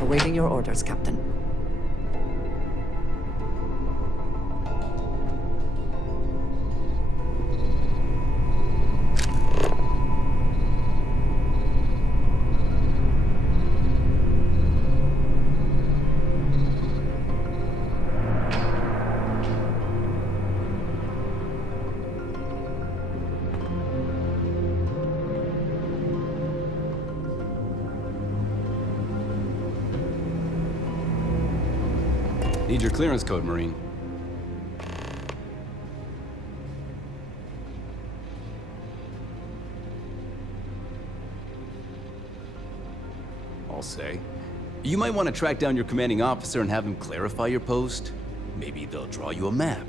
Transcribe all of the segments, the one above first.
Awaiting your orders, Captain. Need your clearance code, Marine. I'll say. You might want to track down your commanding officer and have him clarify your post. Maybe they'll draw you a map.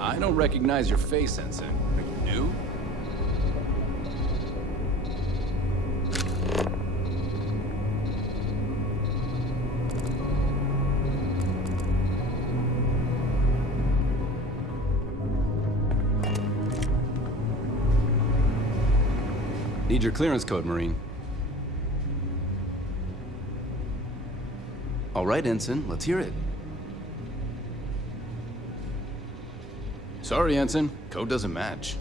I don't recognize your face, Ensign. Are you new? Need your clearance code, Marine. All right, Ensign, let's hear it. Sorry, Ensign. Code doesn't match.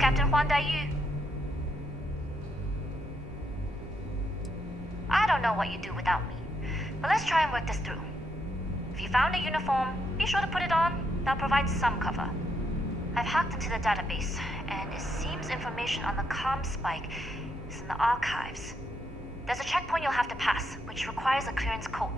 Captain Huan Daiyu. I don't know what you do without me, but let's try and work this through. If you found a uniform, be sure to put it on. That'll provide some cover. I've hacked into the database, and it seems information on the comm spike is in the archives. There's a checkpoint you'll have to pass, which requires a clearance code.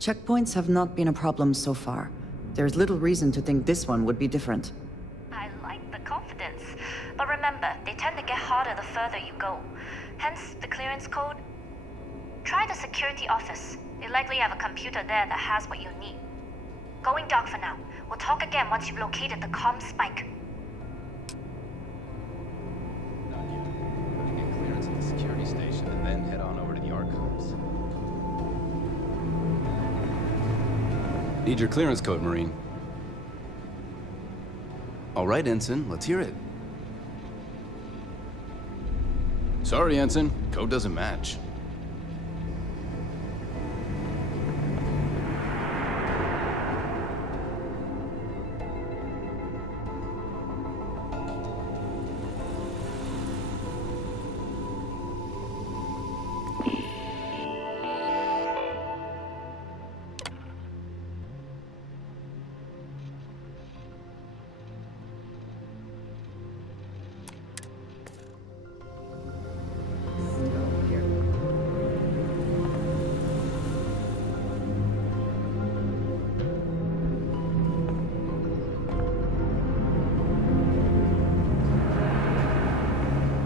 Checkpoints have not been a problem so far. There's little reason to think this one would be different. I like the confidence. But remember, they tend to get harder the further you go. Hence, the clearance code. Try the security office. They likely have a computer there that has what you need. Going dark for now. We'll talk again once you've located the comm spike. Not yet. We're gonna get clearance at the security station and then head on over to the archives. Need your clearance code, Marine. All right, Ensign, let's hear it. Sorry, Ensign. Code doesn't match.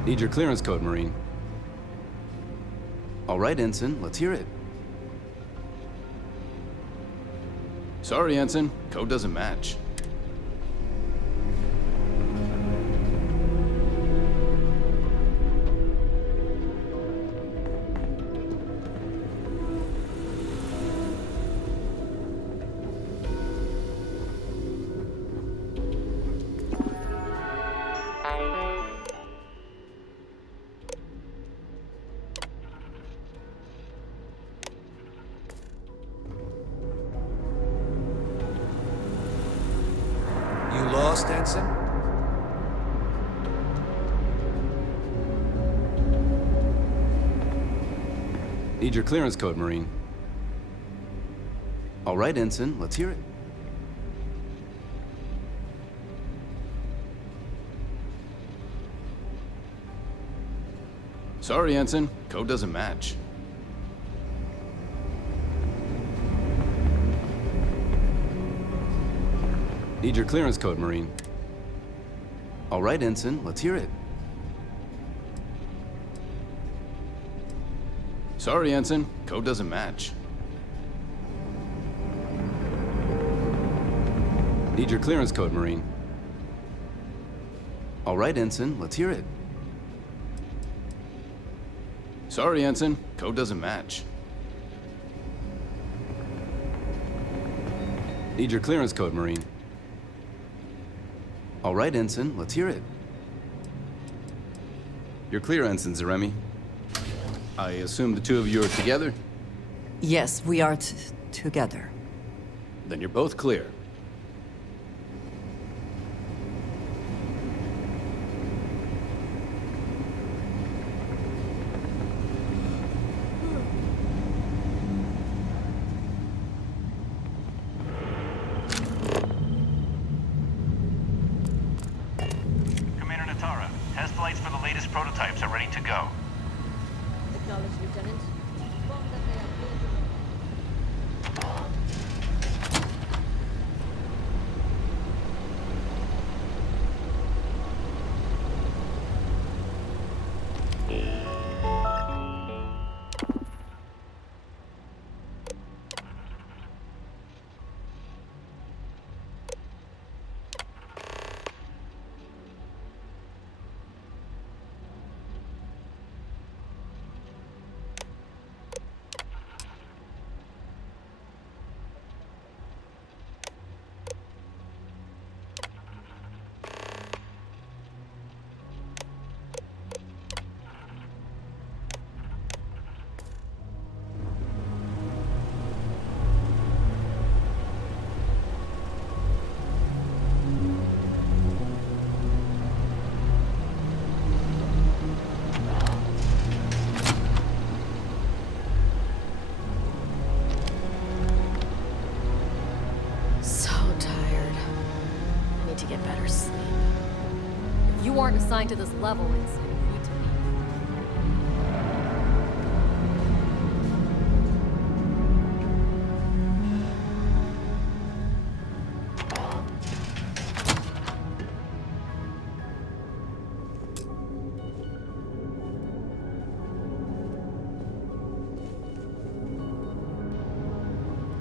Need your clearance code, Marine. All right, Ensign, let's hear it. Sorry, Ensign. Code doesn't match. Lost, Ensign? Need your clearance code, Marine. All right, Ensign, let's hear it. Sorry, Ensign. Code doesn't match. Need your clearance code, Marine. All right, Ensign, let's hear it. Sorry, Ensign. Code doesn't match. Need your clearance code, Marine. All right, Ensign, let's hear it. Sorry, Ensign. Code doesn't match. Need your clearance code, Marine. All right, Ensign, let's hear it. You're clear, Ensign Zaremi. I assume the two of you are together? Yes, we are together. Then you're both clear. Test flights for the latest prototypes are ready to go. Acknowledged, Lieutenant. Informed that they are cleared to You aren't assigned to this level, it's you need to leave.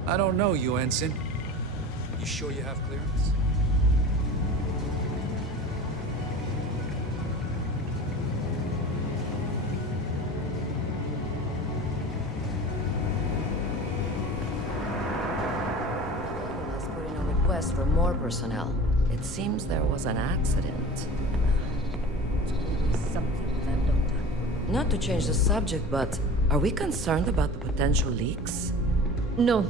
I don't know you, Ensign. You sure you have clearance? Is putting a request for more personnel. It seems there was an accident. Something, Vendetta. Not to change the subject, but are we concerned about the potential leaks? No.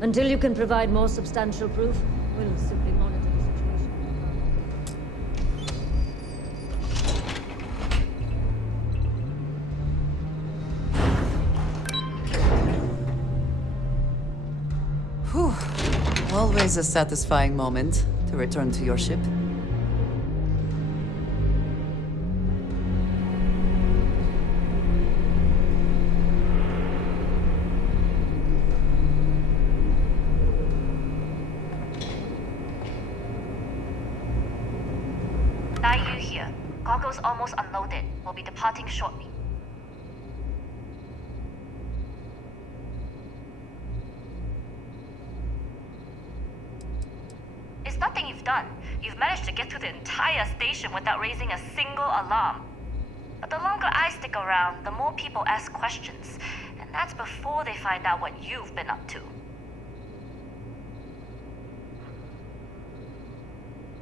Until you can provide more substantial proof, we'll simply monitor the situation. Whew. Always a satisfying moment to return to your ship. Dai Yu here. Goggles almost unloaded. We'll be departing shortly. It's nothing you've done. You've managed to get through the entire station without raising a single alarm. But the longer I stick around, the more people ask questions. And that's before they find out what you've been up to.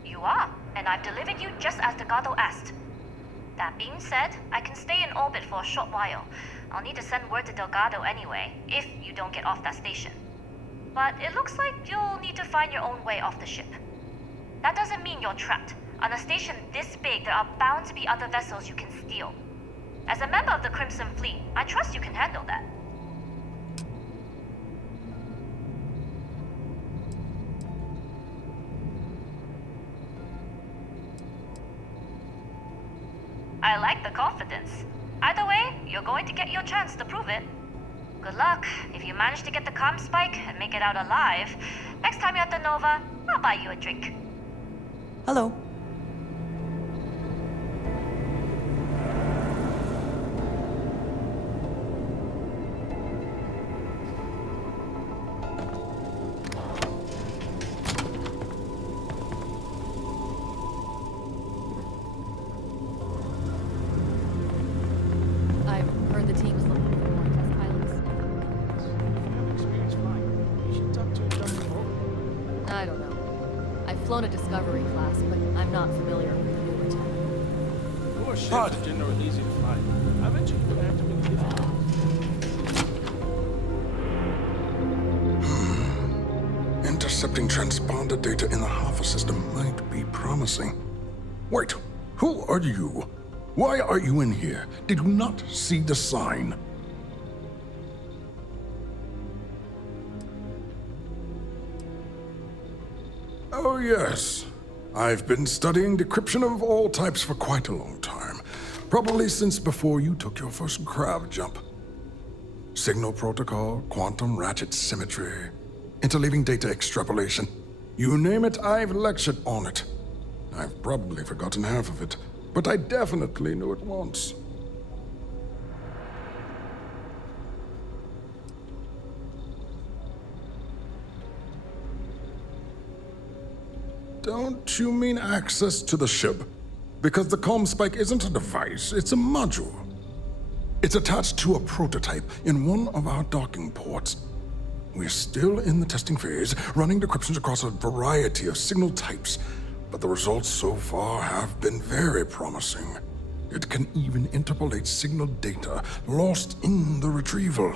You are, and I've delivered you just as Delgado asked. That being said, I can stay in orbit for a short while. I'll need to send word to Delgado anyway, if you don't get off that station. But it looks like you'll need to find your own way off the ship. That doesn't mean you're trapped. On a station this big, there are bound to be other vessels you can steal. As a member of the Crimson Fleet, I trust you can handle that. I like the confidence. Either way, you're going to get your chance to prove it. Good luck. If you manage to get the comm spike and make it out alive, next time you're at the Nova, I'll buy you a drink. Hello. I've heard the team is looking for more test pilots. Experience flying. You should talk to a Dr. Vogel. I don't know. I've flown a Discovery class, but I'm not familiar with the newer tech. Newer ships are generally easy to fly. I bet you could have to make difficult. Intercepting transponder data in the Alpha system might be promising. Wait, who are you? Why are you in here? Did you not see the sign? Oh, yes. I've been studying decryption of all types for quite a long time. Probably since before you took your first grav jump. Signal protocol, quantum ratchet symmetry, interleaving data extrapolation. You name it, I've lectured on it. I've probably forgotten half of it, but I definitely knew it once. Don't you mean access to the ship? Because the comm spike isn't a device, it's a module. It's attached to a prototype in one of our docking ports. We're still in the testing phase, running decryptions across a variety of signal types, but the results so far have been very promising. It can even interpolate signal data lost in the retrieval.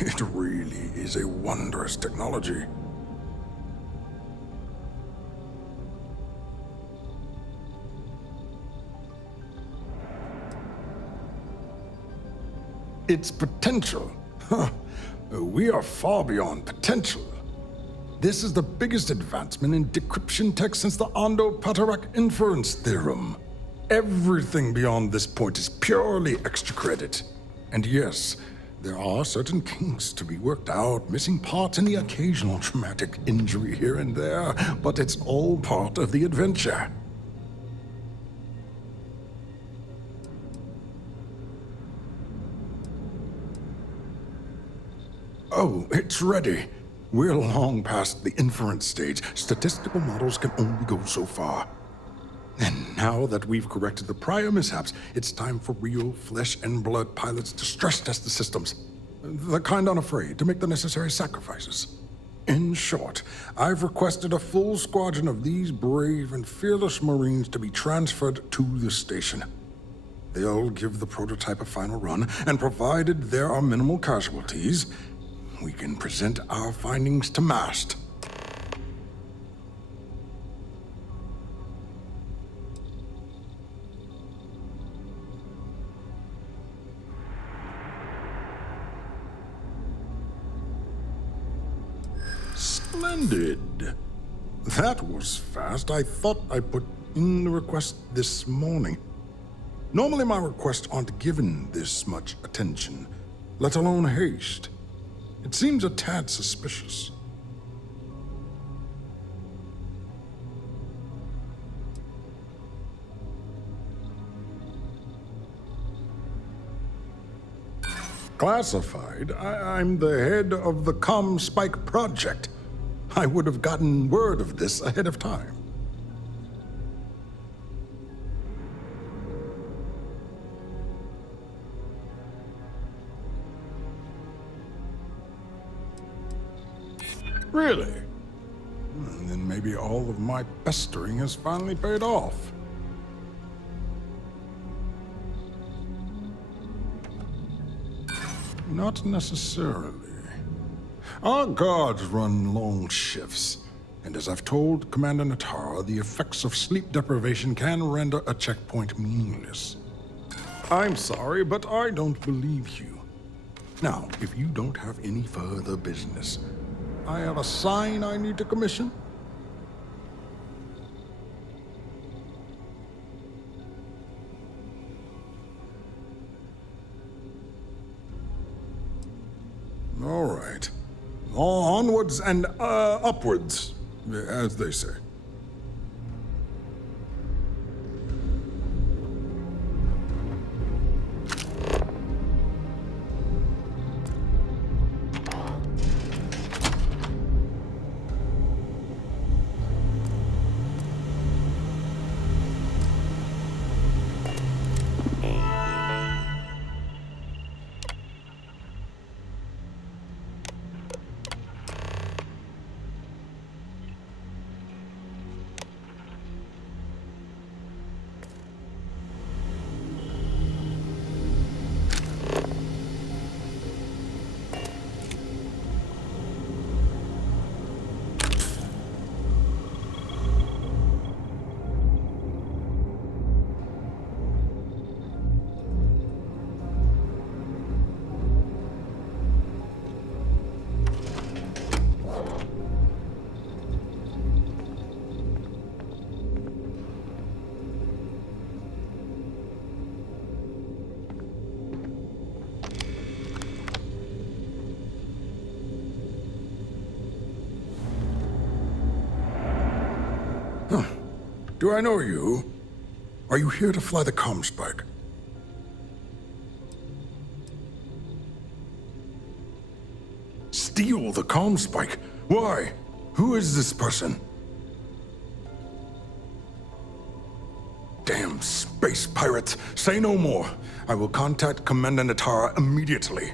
It really is a wondrous technology. Its potential. Huh. We are far beyond potential. This is the biggest advancement in decryption tech since the Ondo-Patarak inference theorem. Everything beyond this point is purely extra credit. And yes, there are certain kinks to be worked out, missing parts and the occasional traumatic injury here and there, but it's all part of the adventure. Oh, it's ready. We're long past the inference stage. Statistical models can only go so far. And now that we've corrected the prior mishaps, it's time for real flesh and blood pilots to stress test the systems. The kind unafraid to make the necessary sacrifices. In short, I've requested a full squadron of these brave and fearless Marines to be transferred to the station. They'll give the prototype a final run, and provided there are minimal casualties, we can present our findings to MAST. Splendid. That was fast. I thought I put in the request this morning. Normally my requests aren't given this much attention, let alone haste. It seems a tad suspicious. Classified? I'm the head of the Spike project. I would have gotten word of this ahead of time. Really? Then maybe all of my pestering has finally paid off. Not necessarily. Our guards run long shifts, and as I've told Commander Natara, the effects of sleep deprivation can render a checkpoint meaningless. I'm sorry, but I don't believe you. Now, if you don't have any further business, I have a sign I need to commission. All right. Onwards and upwards, as they say. Do I know you? Are you here to fly the Spike? Steal the Spike? Why? Who is this person? Damn space pirates! Say no more. I will contact Commander Natara immediately.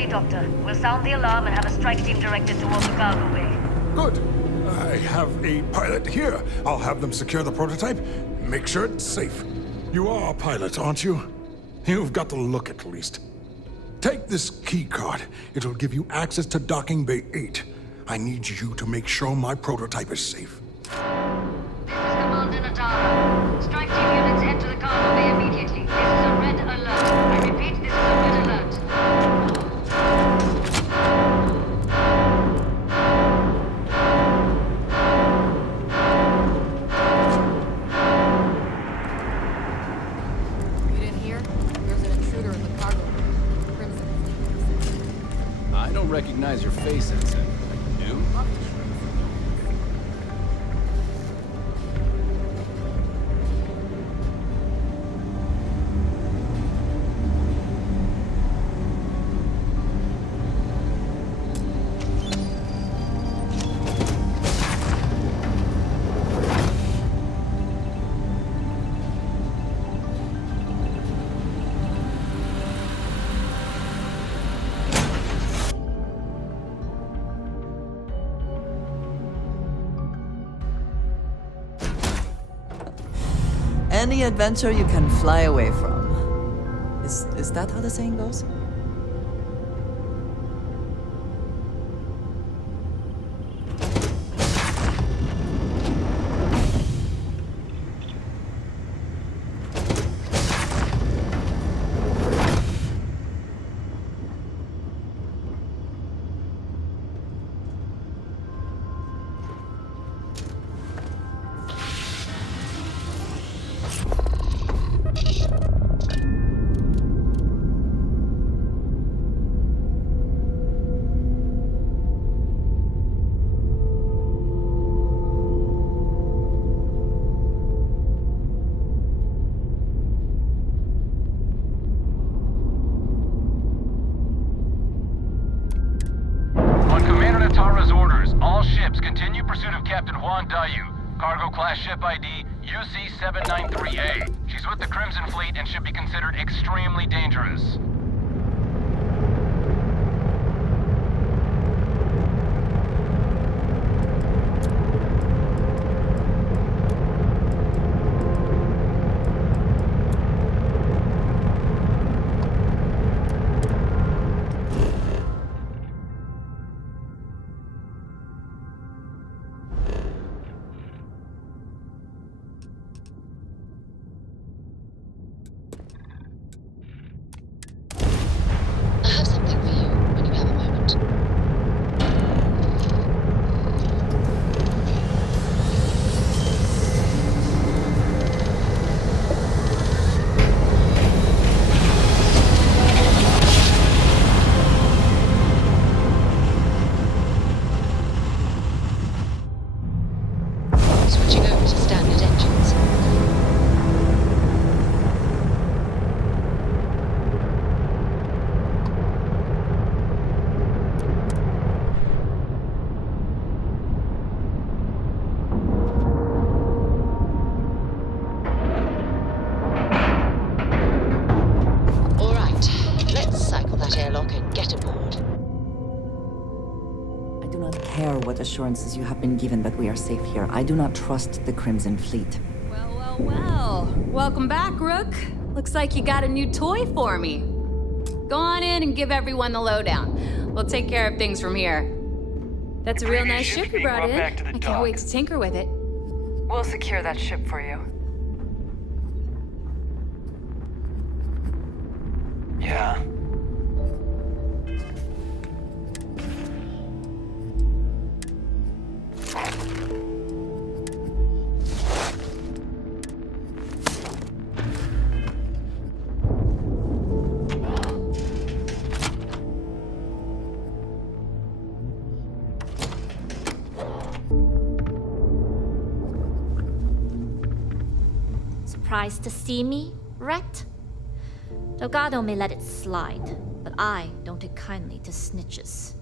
ready, Doctor. We'll sound the alarm and have a strike team directed towards the cargo bay. Good. I have a pilot here. I'll have them secure the prototype. Make sure it's safe. You are a pilot, aren't you? You've got the look at least. Take this key card. It'll give you access to docking bay 8. I need you to make sure my prototype is safe. This is Commander Natara. Strike team units head to the cargo bay immediately. This is a red alert. I repeat, this is a red alert. You didn't hear? There's an intruder in the cargo bay. Crimson. I don't recognize your face, Ensign. You? Any adventure you can fly away from. Is that how the saying goes? Cargo class ship ID UC-793A. She's with the Crimson Fleet and should be considered extremely dangerous. Assurances you have been given that we are safe here. I do not trust the Crimson Fleet. Well. Welcome back, Rook. Looks like you got a new toy for me. Go on in and give everyone the lowdown. We'll take care of things from here. That's a real nice ship you brought in. I can't wait to tinker with it. We'll secure that ship for you. Yeah. Surprised to see me, Ret? Delgado may let it slide, but I don't take kindly to snitches.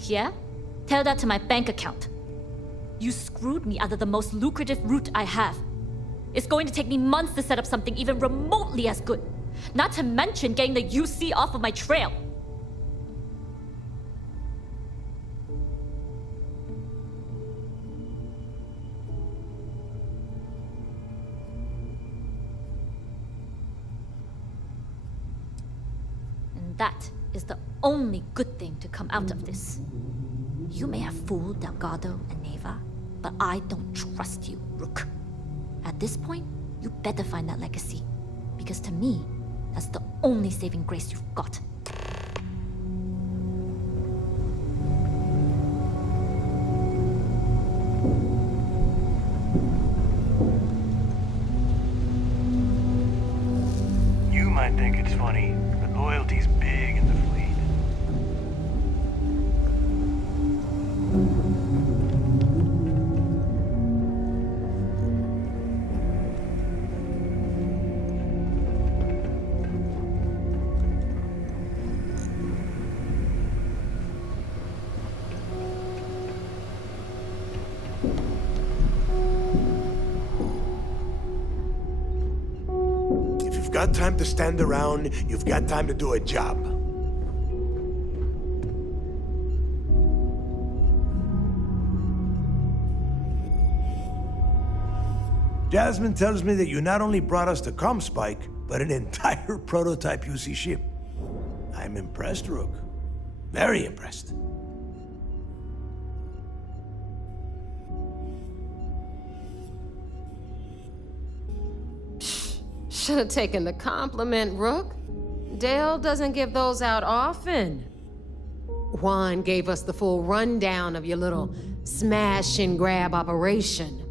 Yeah? Tell that to my bank account. You screwed me out of the most lucrative route I have. It's going to take me months to set up something even remotely as good. Not to mention getting the UC off of my trail. And that is the only good thing to come out of this. You may have fooled Delgado and Neva, but I don't trust you, Rook. At this point, you better find that legacy. Because to me, that's the only saving grace you've got. You might think it's funny, but loyalty's big in the fleet. If you've got time to stand around, you've got time to do a job. Jasmine tells me that you not only brought us the Comspike, but an entire prototype UC ship. I'm impressed, Rook. Very impressed. Should have taken the compliment, Rook. Dale doesn't give those out often. Juan gave us the full rundown of your little smash and grab operation.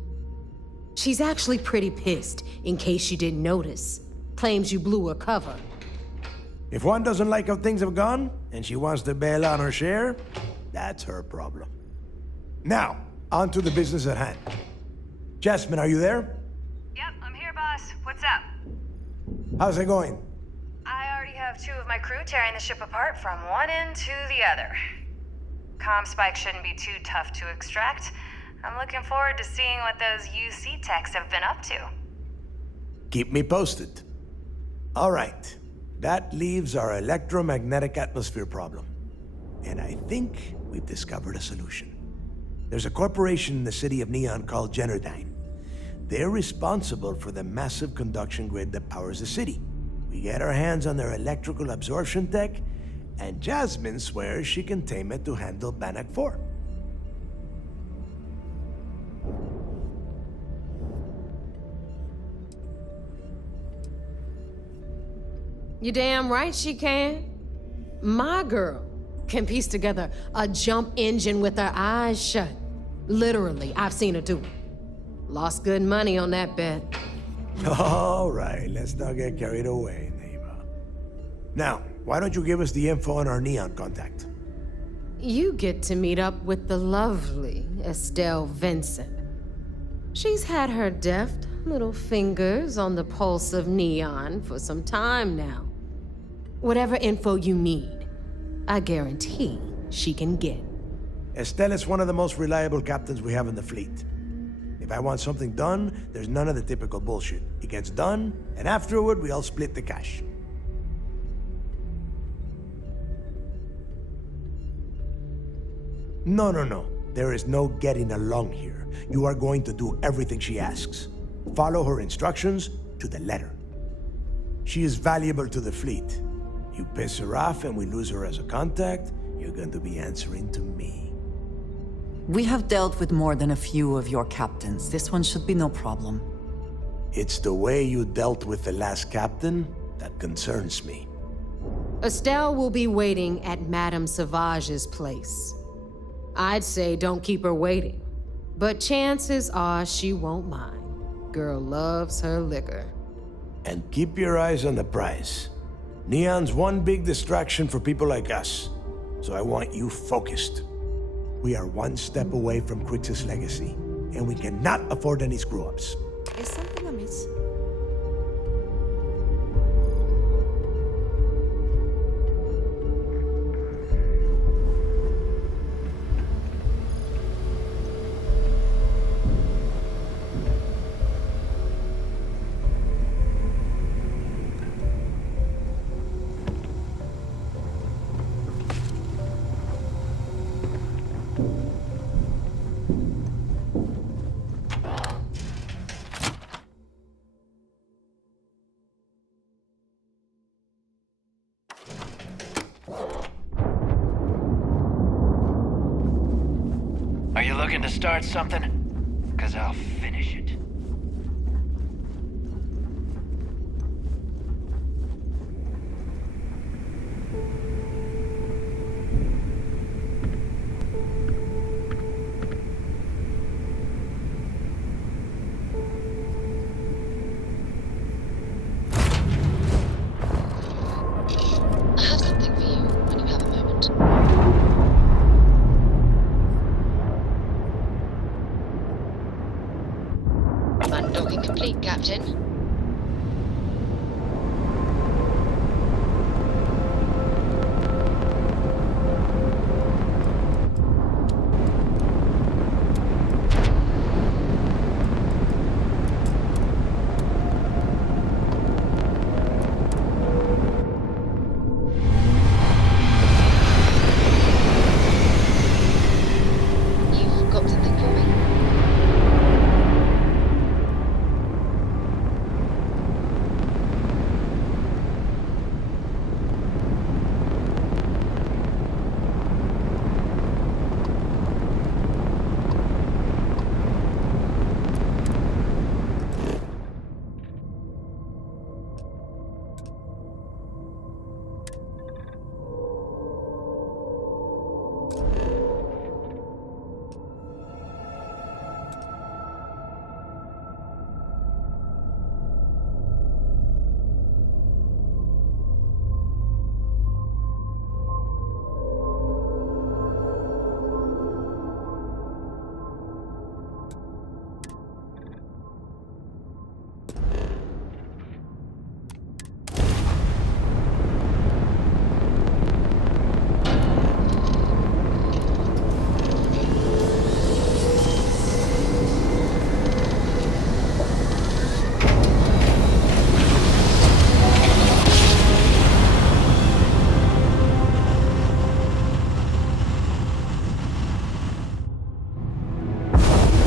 She's actually pretty pissed, in case you didn't notice. Claims you blew her cover. If one doesn't like how things have gone, and she wants to bail on her share, that's her problem. Now, on to the business at hand. Jasmine, are you there? Yep, I'm here, boss. What's up? How's it going? I already have 2 of my crew tearing the ship apart from one end to the other. Comspike shouldn't be too tough to extract. I'm looking forward to seeing what those UC techs have been up to. Keep me posted. All right. That leaves our electromagnetic atmosphere problem. And I think we've discovered a solution. There's a corporation in the city of Neon called Generdyne. They're responsible for the massive conduction grid that powers the city. We get our hands on their electrical absorption tech, and Jasmine swears she can tame it to handle Bannock 4. You damn right she can. My girl can piece together a jump engine with her eyes shut. Literally, I've seen her do it. Lost good money on that bet. All right, let's not get carried away, neighbor. Now, why don't you give us the info on our Neon contact? You get to meet up with the lovely Estelle Vincent. She's had her deft little fingers on the pulse of Neon for some time now. Whatever info you need, I guarantee she can get. Estelle is one of the most reliable captains we have in the fleet. If I want something done, there's none of the typical bullshit. It gets done, and afterward, we all split the cash. No. There is no getting along here. You are going to do everything she asks. Follow her instructions to the letter. She is valuable to the fleet. You piss her off and we lose her as a contact, you're going to be answering to me. We have dealt with more than a few of your captains. This one should be no problem. It's the way you dealt with the last captain that concerns me. Estelle will be waiting at Madame Sauvage's place. I'd say don't keep her waiting, but chances are she won't mind. Girl loves her liquor. And keep your eyes on the prize. Neon's one big distraction for people like us, so I want you focused. We are one step away from Crix's legacy, and we cannot afford any screw-ups. Is something amiss? Looking to start something? 'Cause I'll finish it. I have something for you when you have a moment. Undocking complete, Captain. You've got something for me?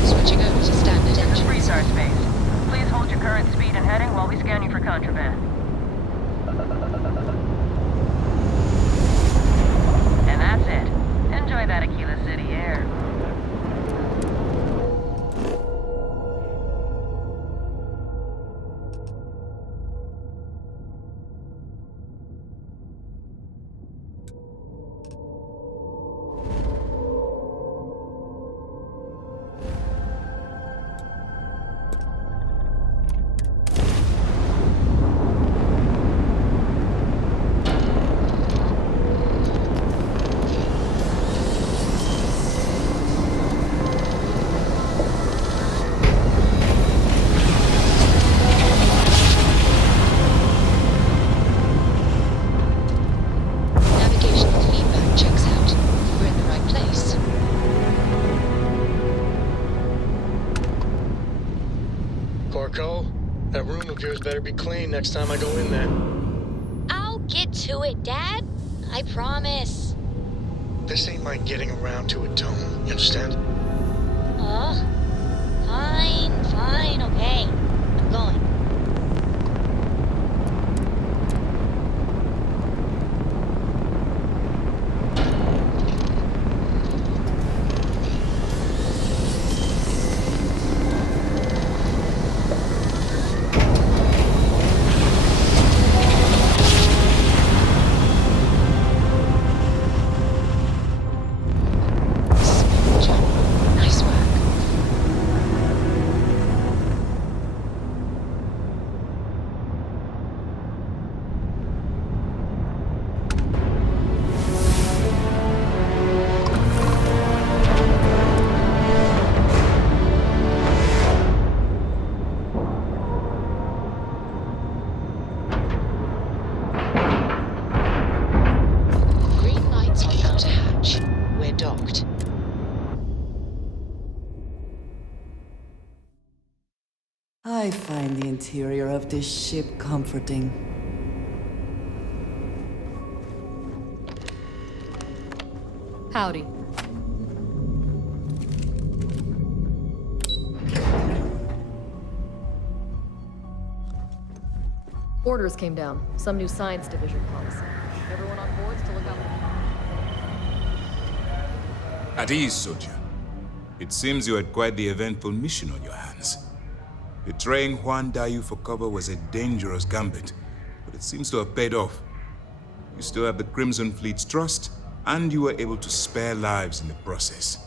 Switching over to standard engines. Freestar space. Please hold your current speed and heading while we scan you for contraband. And that's it. Enjoy that Aquila City air. Navigational feedback checks out. We're in the right place. Corco, that room of yours better be clean next time I go in there. I'll get to it, Dad. I promise. This ain't my getting around to it, Tone. You understand? Fine, okay. I'm going. Smooth job. Nice work. Green lights on outer hatch. We're docked. I find the interior of this ship comforting. Howdy. Orders came down. Some new science division policy. Everyone on board's to look out. At ease, Soja. It seems you had quite the eventful mission on your hands. Betraying Juan Dayu for cover was a dangerous gambit, but it seems to have paid off. You still have the Crimson Fleet's trust, and you were able to spare lives in the process.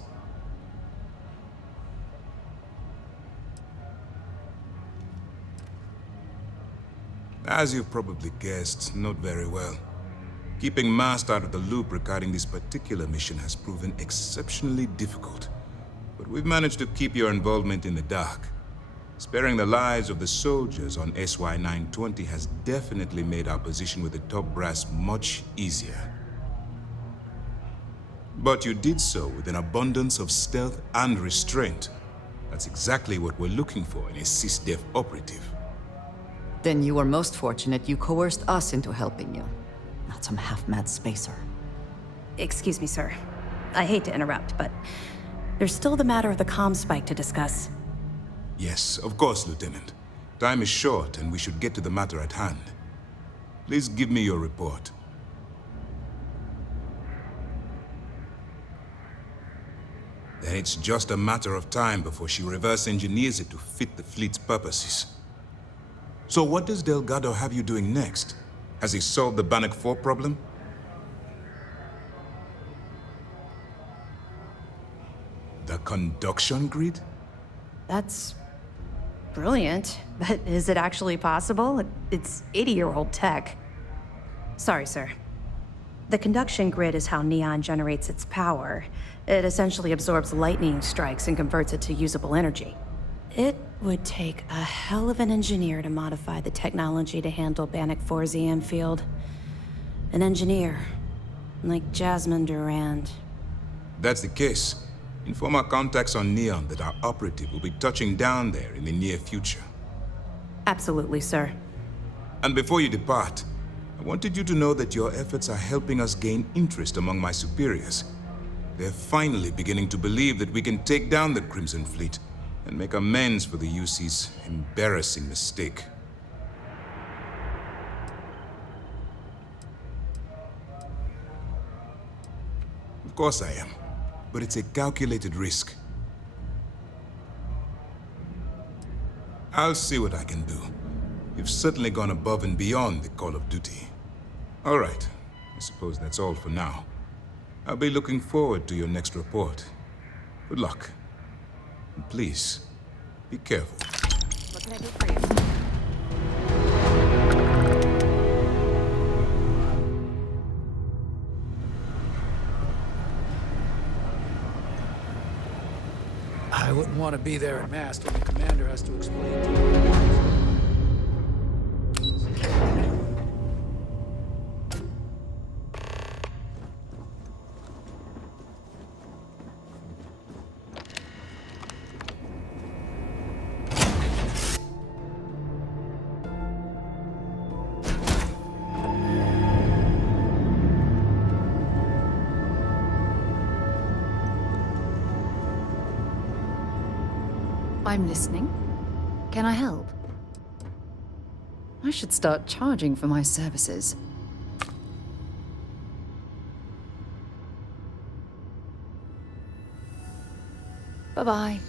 As you've probably guessed, not very well. Keeping Mast out of the loop regarding this particular mission has proven exceptionally difficult. But we've managed to keep your involvement in the dark. Sparing the lives of the soldiers on SY-920 has definitely made our position with the top brass much easier. But you did so with an abundance of stealth and restraint. That's exactly what we're looking for in a SysDef operative. Then you were most fortunate you coerced us into helping you. Not some half-mad spacer. Excuse me, sir. I hate to interrupt, but there's still the matter of the comm spike to discuss. Yes, of course, Lieutenant. Time is short, and we should get to the matter at hand. Please give me your report. Then it's just a matter of time before she reverse engineers it to fit the fleet's purposes. So what does Delgado have you doing next? Has he solved the Bannock 4 problem? The conduction grid? That's brilliant, but is it actually possible? It's 80-year-old tech. Sorry, sir. The conduction grid is how Neon generates its power. It essentially absorbs lightning strikes and converts it to usable energy. It would take a hell of an engineer to modify the technology to handle Bannock 4's EM field. An engineer, like Jasmine Durand. That's the case. Inform our contacts on Neon that our operative will be touching down there in the near future. Absolutely, sir. And before you depart, I wanted you to know that your efforts are helping us gain interest among my superiors. They're finally beginning to believe that we can take down the Crimson Fleet and make amends for the UC's embarrassing mistake. Of course I am, but it's a calculated risk. I'll see what I can do. You've certainly gone above and beyond the call of duty. All right, I suppose that's all for now. I'll be looking forward to your next report. Good luck. And please, be careful. What can I do for you? I wouldn't want to be there at mast when the commander has to explain to you. I'm listening. Can I help? I should start charging for my services. Bye-bye.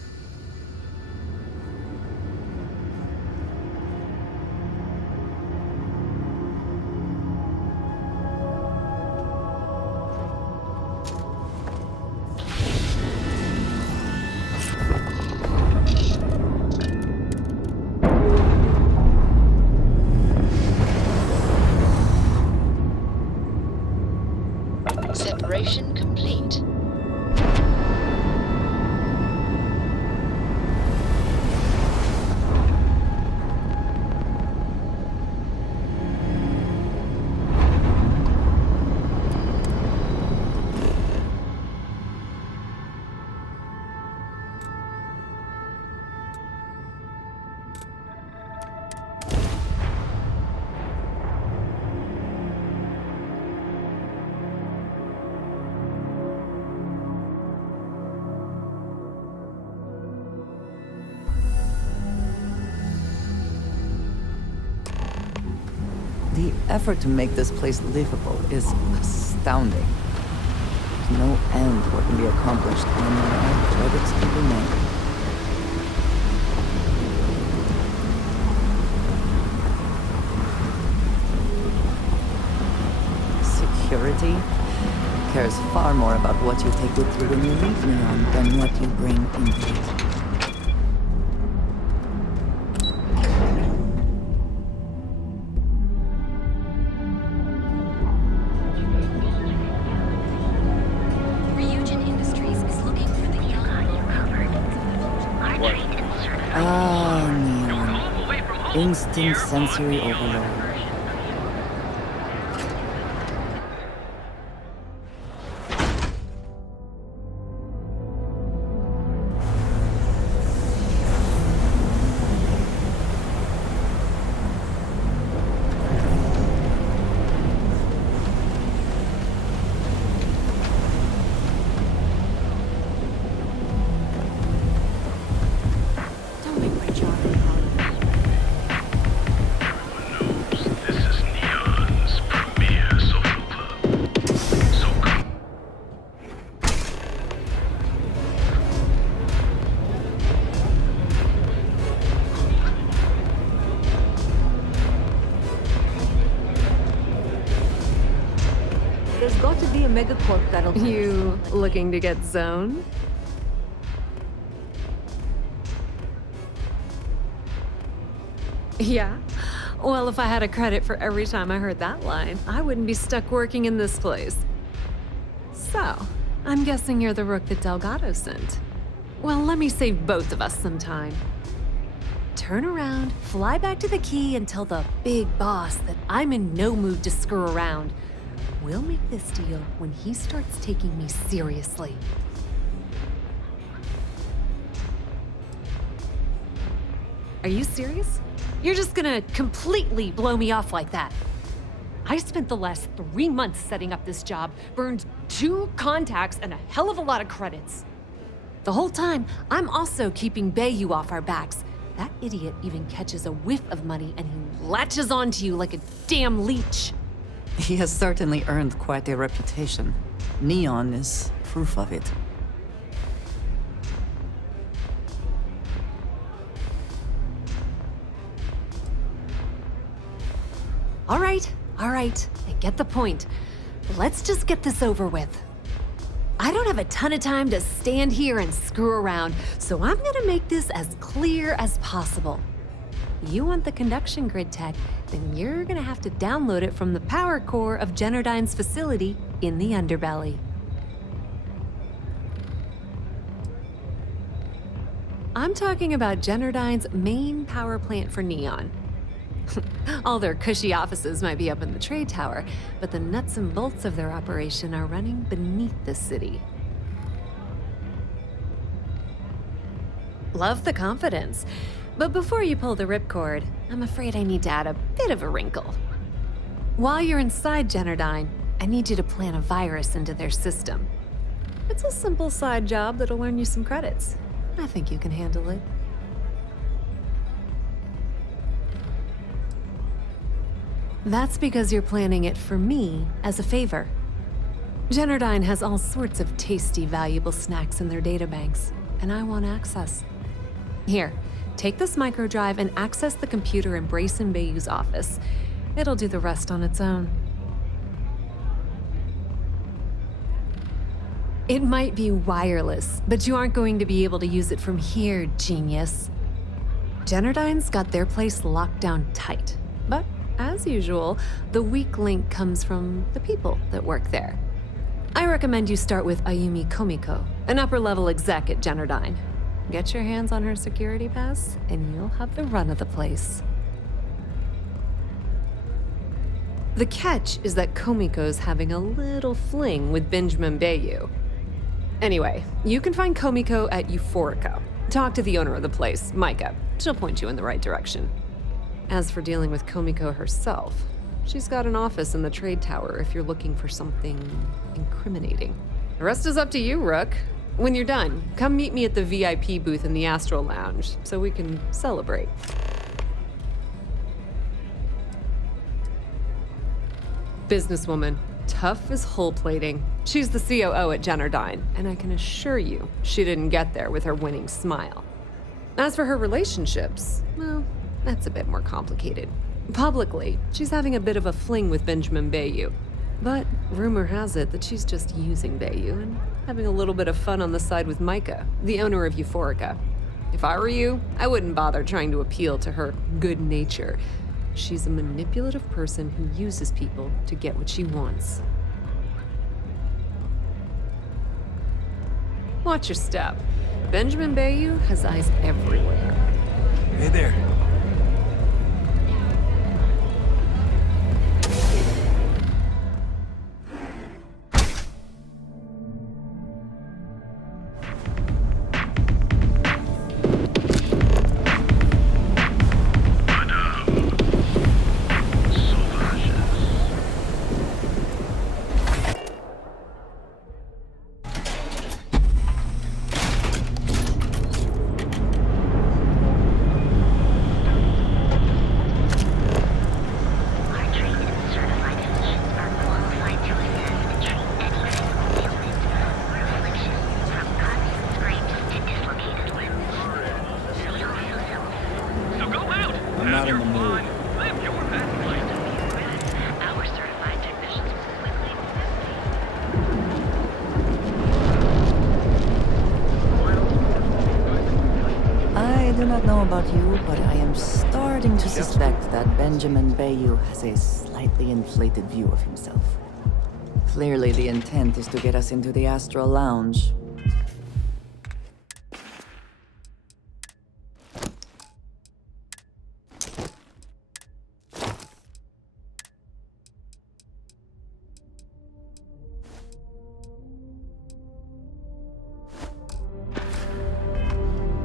Separation complete. The effort to make this place livable is astounding. There's no end to what can be accomplished, and there are credits to be made. Security cares far more about what you take with you when you leave Neon than what you bring into it. Instant sensory overload. There's got to be a megacorp that'll... You looking to get zoned? Yeah? Well, if I had a credit for every time I heard that line, I wouldn't be stuck working in this place. So, I'm guessing you're the rook that Delgado sent. Well, let me save both of us some time. Turn around, fly back to the key, and tell the big boss that I'm in no mood to screw around. We'll make this deal when he starts taking me seriously. Are you serious? You're just gonna completely blow me off like that? I spent the last 3 months setting up this job, burned 2 contacts and a hell of a lot of credits. The whole time, I'm also keeping Bayou off our backs. That idiot even catches a whiff of money and he latches onto you like a damn leech. He has certainly earned quite a reputation. Neon is proof of it. All right, I get the point. Let's just get this over with. I don't have a ton of time to stand here and screw around, so I'm gonna make this as clear as possible. You want the conduction grid tech, then you're gonna have to download it from the power core of Generdyne's facility in the underbelly. I'm talking about Generdyne's main power plant for Neon. All their cushy offices might be up in the trade tower, but the nuts and bolts of their operation are running beneath the city. Love the confidence. But before you pull the ripcord, I'm afraid I need to add a bit of a wrinkle. While you're inside Generdyne, I need you to plant a virus into their system. It's a simple side job that'll earn you some credits. I think you can handle it. That's because you're planning it for me as a favor. Generdyne has all sorts of tasty, valuable snacks in their databanks, and I want access. Here. Take this microdrive and access the computer in Brayson Bayou's office. It'll do the rest on its own. It might be wireless, but you aren't going to be able to use it from here, genius. Generdyne's got their place locked down tight. But, as usual, the weak link comes from the people that work there. I recommend you start with Ayumi Komiko, an upper-level exec at Generdyne. Get your hands on her security pass, and you'll have the run of the place. The catch is that Komiko's having a little fling with Benjamin Bayou. Anyway, you can find Komiko at Euphorica. Talk to the owner of the place, Micah. She'll point you in the right direction. As for dealing with Komiko herself, she's got an office in the trade tower if you're looking for something incriminating. The rest is up to you, Rook. When you're done, come meet me at the VIP booth in the Astral Lounge so we can celebrate. Businesswoman, tough as hull plating. She's the COO at Jennerdyne, and I can assure you she didn't get there with her winning smile. As for her relationships, well, that's a bit more complicated. Publicly, she's having a bit of a fling with Benjamin Bayou. But rumor has it that she's just using Bayou and having a little bit of fun on the side with Micah, the owner of Euphorica. If I were you, I wouldn't bother trying to appeal to her good nature. She's a manipulative person who uses people to get what she wants. Watch your step. Benjamin Bayou has eyes everywhere. Hey there. I'm not in the mood. I do not know about you, but I am starting to suspect that Benjamin Bayou has a slightly inflated view of himself. Clearly, the intent is to get us into the Astral Lounge.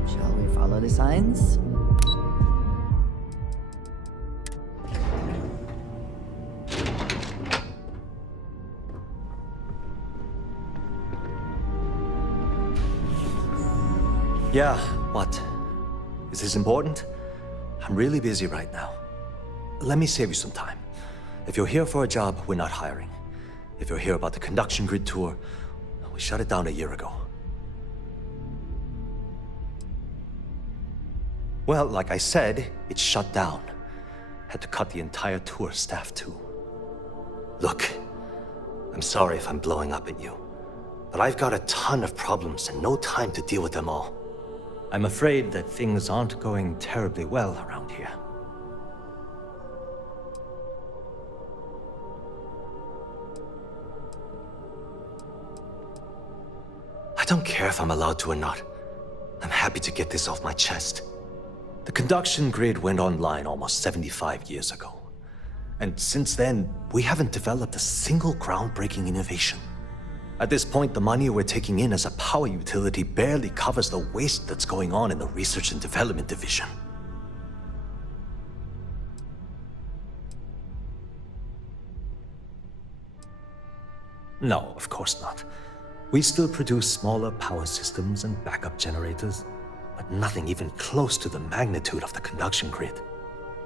Shall we follow the signs? Yeah, what? Is this important? I'm really busy right now. Let me save you some time. If you're here for a job, we're not hiring. If you're here about the conduction grid tour, we shut it down a year ago. Well, like I said, it's shut down. Had to cut the entire tour staff too. Look, I'm sorry if I'm blowing up at you, but I've got a ton of problems and no time to deal with them all. I'm afraid that things aren't going terribly well around here. I don't care if I'm allowed to or not. I'm happy to get this off my chest. The conduction grid went online almost 75 years ago. And since then, we haven't developed a single groundbreaking innovation. At this point, the money we're taking in as a power utility barely covers the waste that's going on in the research and development division. No, of course not. We still produce smaller power systems and backup generators, but nothing even close to the magnitude of the conduction grid.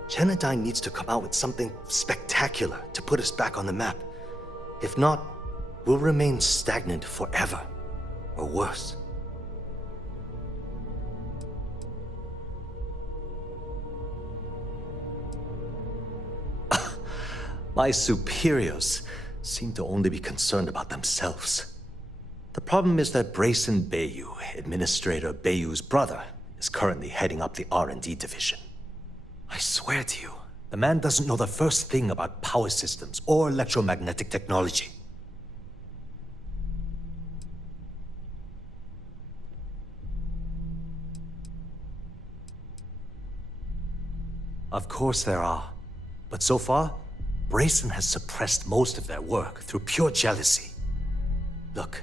Jennerdyne needs to come out with something spectacular to put us back on the map. If not, we'll remain stagnant forever, or worse. My superiors seem to only be concerned about themselves. The problem is that Brayson Bayou, Administrator Bayou's brother, is currently heading up the R&D division. I swear to you, the man doesn't know the first thing about power systems or electromagnetic technology. Of course there are. But so far, Brayson has suppressed most of their work through pure jealousy. Look,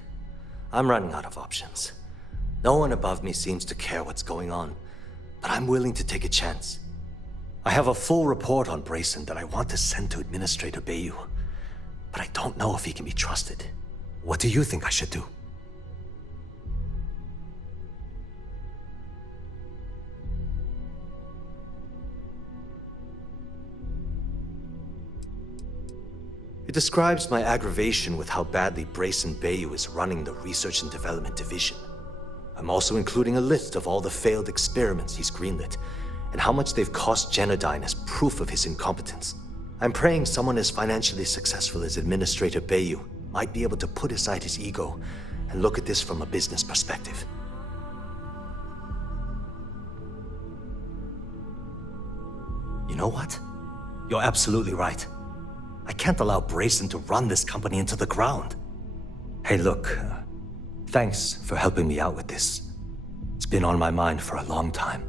I'm running out of options. No one above me seems to care what's going on, but I'm willing to take a chance. I have a full report on Brayson that I want to send to Administrator Bayou, but I don't know if he can be trusted. What do you think I should do? It describes my aggravation with how badly Brayson Bayou is running the Research and Development Division. I'm also including a list of all the failed experiments he's greenlit, and how much they've cost Genodyne as proof of his incompetence. I'm praying someone as financially successful as Administrator Bayou might be able to put aside his ego and look at this from a business perspective. You know what? You're absolutely right. I can't allow Brayson to run this company into the ground. Hey, look, thanks for helping me out with this. It's been on my mind for a long time.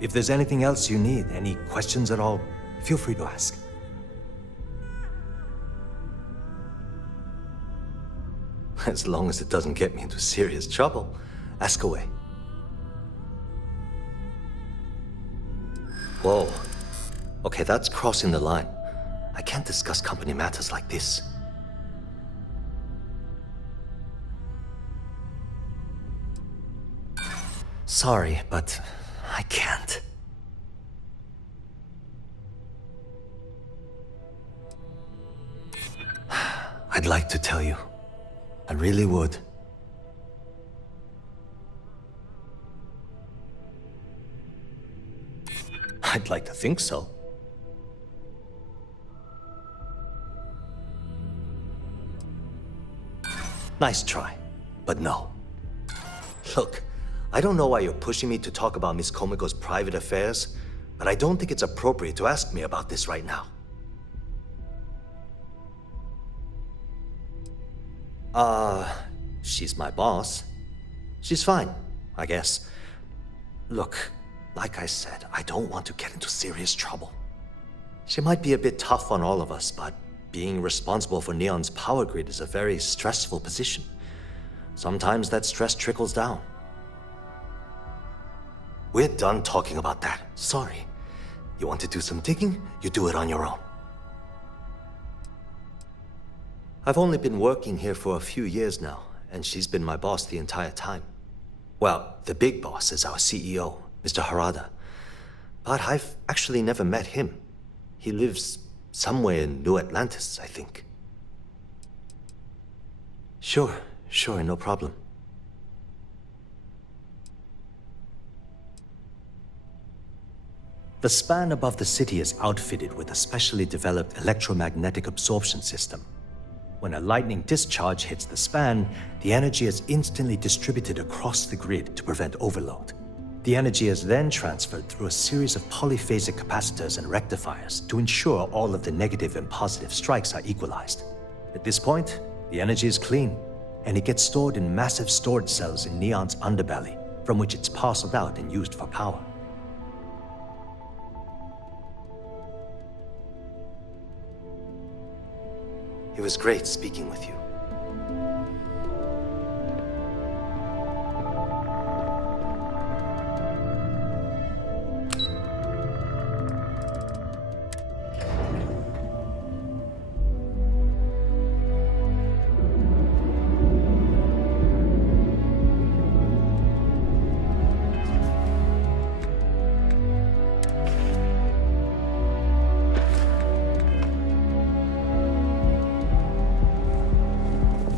If there's anything else you need, any questions at all, feel free to ask. As long as it doesn't get me into serious trouble, ask away. Whoa. Okay, that's crossing the line. I can't discuss company matters like this. Sorry, but I can't. I'd like to tell you. I really would. I'd like to think so. Nice try, but no. Look, I don't know why you're pushing me to talk about Miss Komiko's private affairs, but I don't think it's appropriate to ask me about this right now. She's my boss. She's fine, I guess. Look, like I said, I don't want to get into serious trouble. She might be a bit tough on all of us, but being responsible for Neon's power grid is a very stressful position. Sometimes that stress trickles down. We're done talking about that. Sorry. You want to do some digging? You do it on your own. I've only been working here for a few years now, and she's been my boss the entire time. Well, the big boss is our CEO, Mr. Harada. But I've actually never met him. He lives somewhere in New Atlantis, I think. Sure, no problem. The span above the city is outfitted with a specially developed electromagnetic absorption system. When a lightning discharge hits the span, the energy is instantly distributed across the grid to prevent overload. The energy is then transferred through a series of polyphasic capacitors and rectifiers to ensure all of the negative and positive strikes are equalized. At this point, the energy is clean, and it gets stored in massive storage cells in Neon's underbelly, from which it's parceled out and used for power. It was great speaking with you.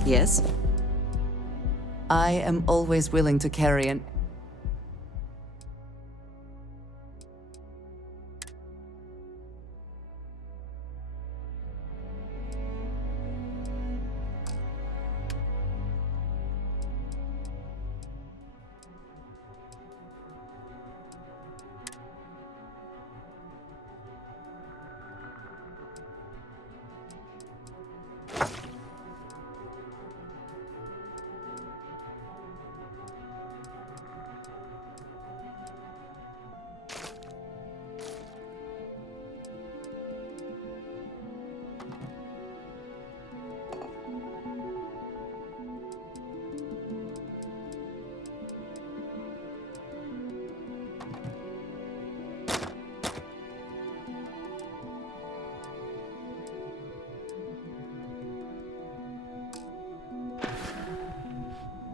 Yes? I am always willing to carry an...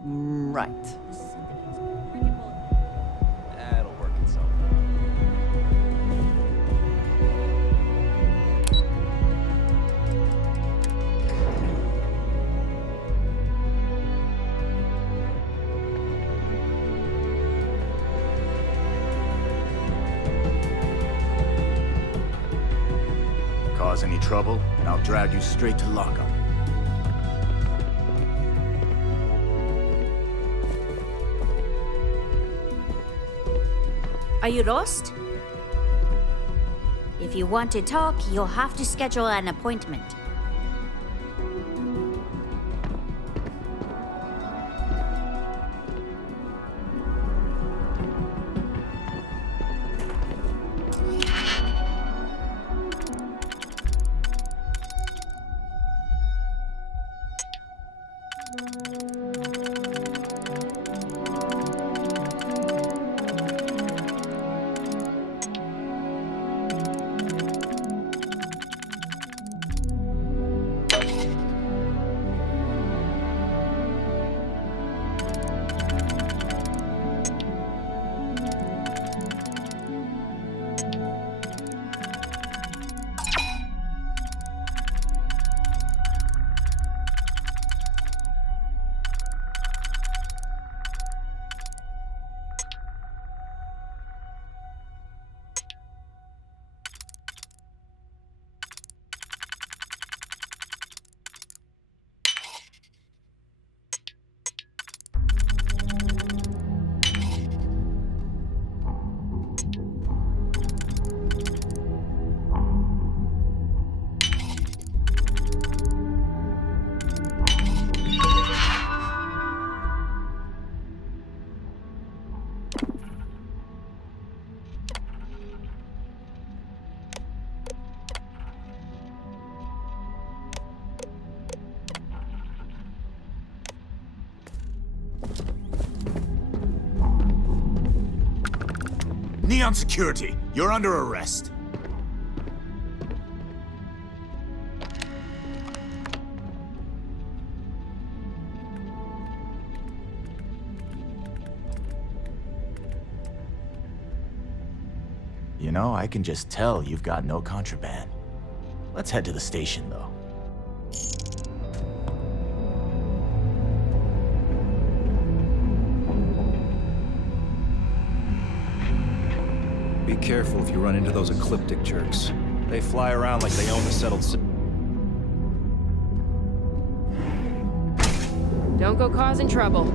Right. That'll work itself out. cause any trouble, and I'll drag you straight to lockup. Are you lost? If you want to talk, you'll have to schedule an appointment. Neon Security, you're under arrest. You know, I can just tell you've got no contraband. Let's head to the station, though. Be careful if you run into those ecliptic jerks. They fly around like they own the settled city. Don't go causing trouble.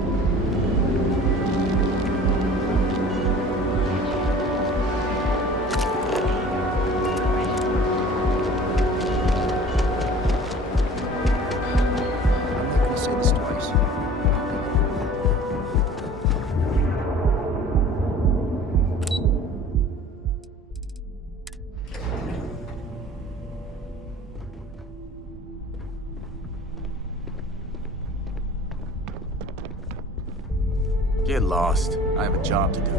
Get lost. I have a job to do.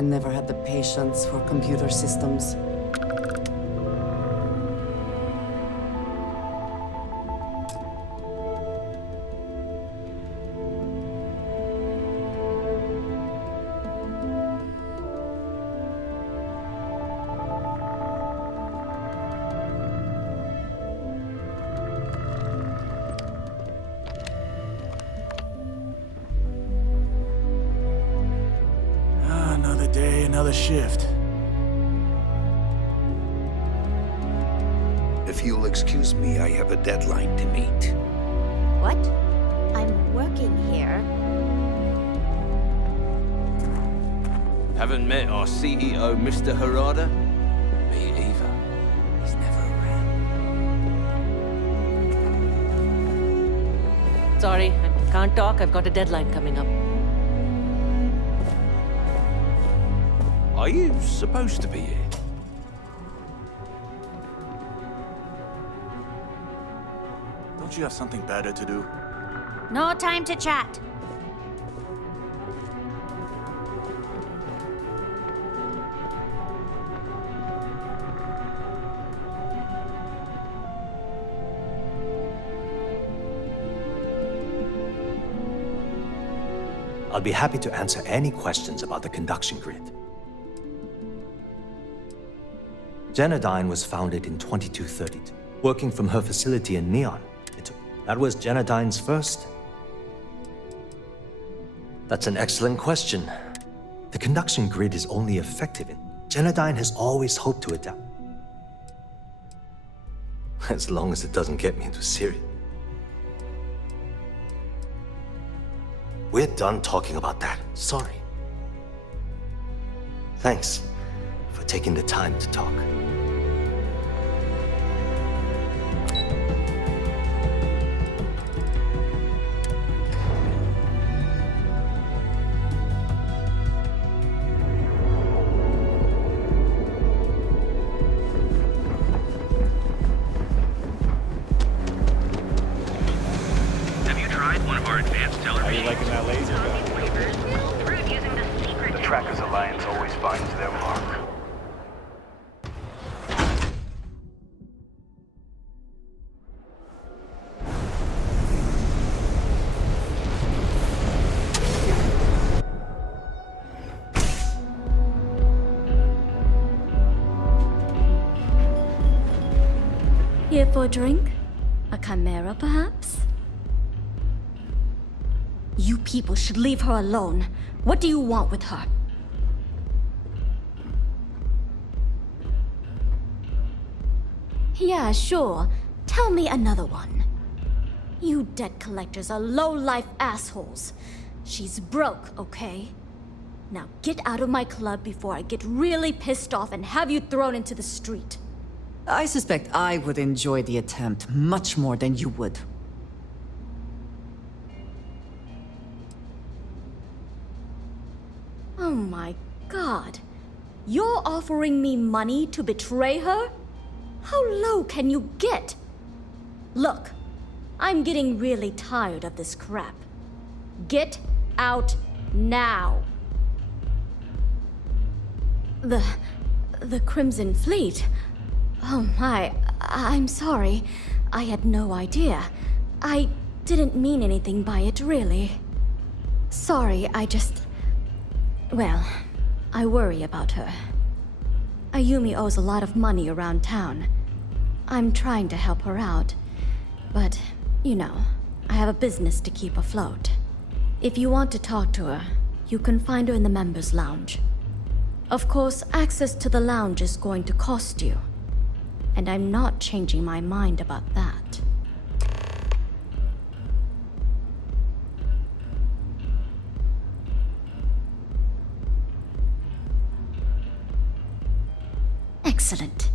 I never had the patience for computer systems. Another day, another shift. If you'll excuse me, I have a deadline to meet. What? I'm working here. Haven't met our CEO, Mr. Harada? Me either. He's never around. Sorry, I can't talk. I've got a deadline coming up. Are you supposed to be here? Don't you have something better to do? No time to chat. I'll be happy to answer any questions about the conduction grid. Genodyne was founded in 2232, working from her facility in Neon. That was Genodyne's first. That's an excellent question. The conduction grid is only effective in Genodyne has always hoped to adapt. As long as it doesn't get me into Syria. We're done talking about that. Sorry. Thanks for taking the time to talk. Have you tried one of our advanced television? How you liking that laser gun? The Trackers Alliance always finds their mark. Here for a drink? A chimera, perhaps? You people should leave her alone. What do you want with her? Yeah, sure. Tell me another one. You debt collectors are low-life assholes. She's broke, okay? Now get out of my club before I get really pissed off and have you thrown into the street. I suspect I would enjoy the attempt much more than you would. Oh my god. You're offering me money to betray her? How low can you get? Look, I'm getting really tired of this crap. Get out now. The Crimson Fleet. Oh my, I'm sorry. I had no idea. I didn't mean anything by it, really. Sorry, well, I worry about her. Ayumi owes a lot of money around town. I'm trying to help her out. But, you know, I have a business to keep afloat. If you want to talk to her, you can find her in the members' lounge. Of course, access to the lounge is going to cost you. And I'm not changing my mind about that. Excellent.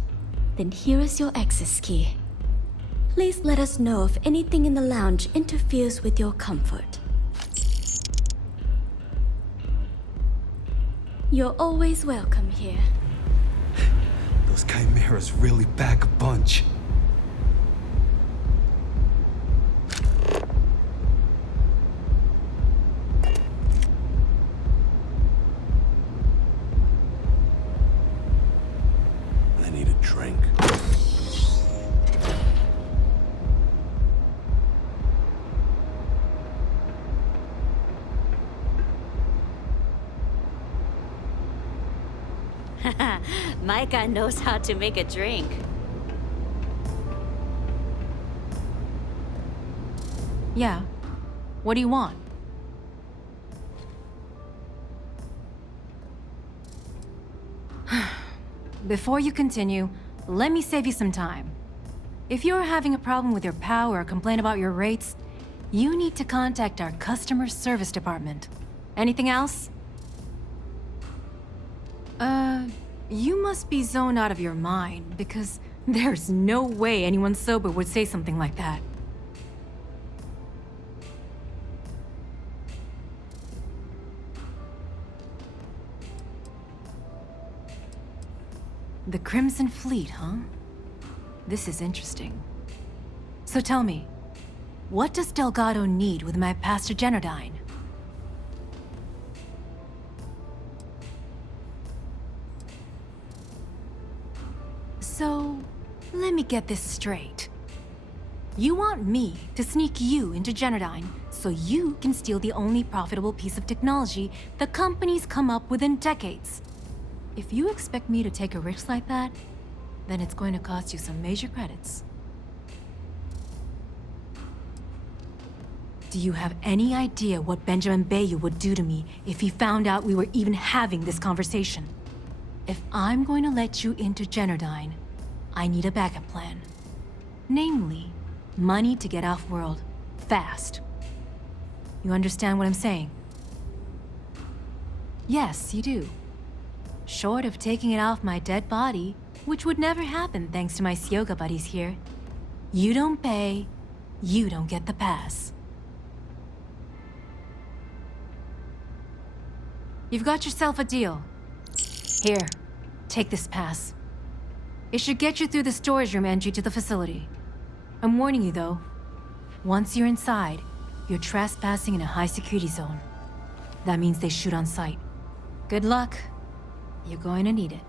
Then here is your access key. Please let us know if anything in the lounge interferes with your comfort. You're always welcome here. Those chimeras really pack a punch. drink. Micah knows how to make a drink. Yeah. What do you want? Before you continue, let me save you some time. If you're having a problem with your power or complain about your rates, you need to contact our customer service department. Anything else? You must be zoned out of your mind, because there's no way anyone sober would say something like that. The Crimson Fleet, huh? This is interesting. So tell me, what does Delgado need with my Pastor Genodyne? So, let me get this straight. You want me to sneak you into Genodyne so you can steal the only profitable piece of technology the company's come up with in decades. If you expect me to take a risk like that, then it's going to cost you some major credits. Do you have any idea what Benjamin Bayou would do to me if he found out we were even having this conversation? If I'm going to let you into Genodyne, I need a backup plan. Namely, money to get off-world, fast. You understand what I'm saying? Yes, you do. Short of taking it off my dead body, which would never happen thanks to my Syoga buddies here. You don't pay, you don't get the pass. You've got yourself a deal. Here, take this pass. It should get you through the storage room entry to the facility. I'm warning you though, once you're inside, you're trespassing in a high security zone. That means they shoot on sight. Good luck. You're going to need it.